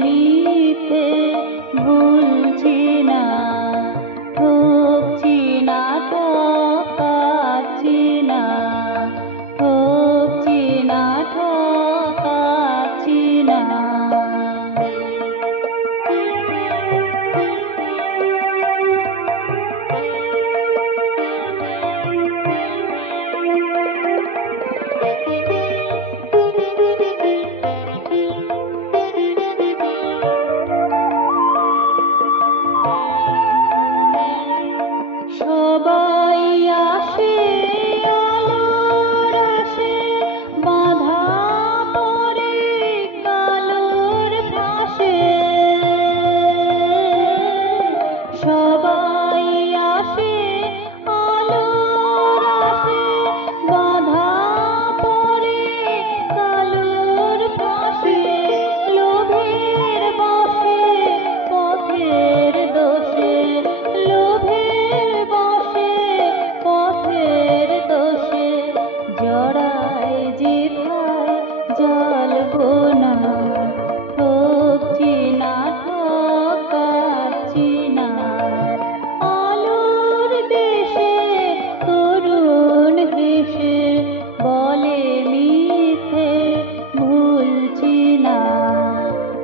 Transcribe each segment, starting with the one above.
মিথ্যে ভুলছি না, ঠকছি না, ঠকাচ্ছি না, ঠকছি না, ঠকাচ্ছি না। সবাই আসে আলোর আসে, বাঁধা পড়ে কালোর ফাঁসে। সবাই আসে আলোর আসে, বাঁধা পড়ে কালোর ফাঁসে। লোভের বশে পথের দোষে, লোভের বশে পথের দোষে জড়ায় যেথায় জ্বলবো না, ঠকছি না, ঠকাচ্ছি না। আলোর দেশে তরুণ হেসে বলে মিথ্যে ভুলছি না,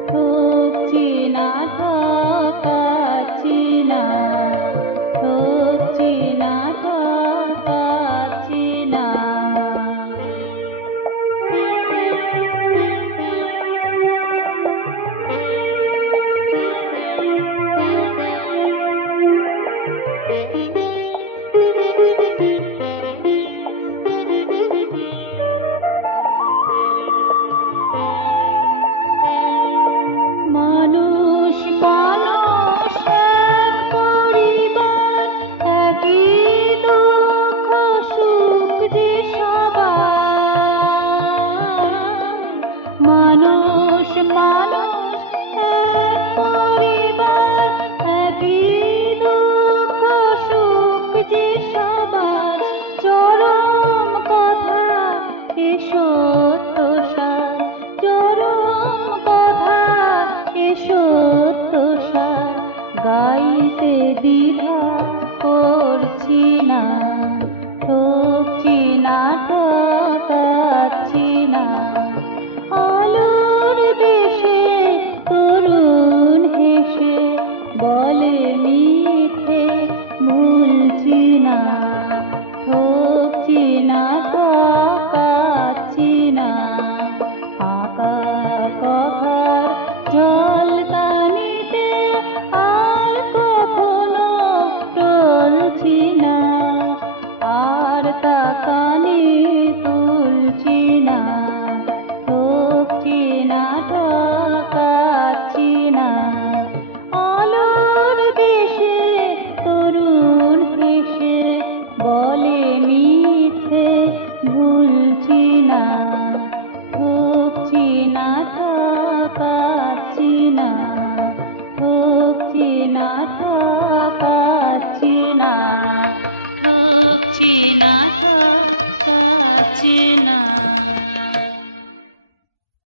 ঠকছি না, ঠকাচ্ছি না, ঠকছি না, ঠকাচ্ছি না। মানুষ মানুষ এক পরিবার, একই দুঃখ সুখ যে সবার। মানুষ মানুষ এক পরিবার, একই দুঃখ সুখ যে সবার। চরম কথা এ সত্য সার, চরম কথা এ সত্য সার গাইতে দি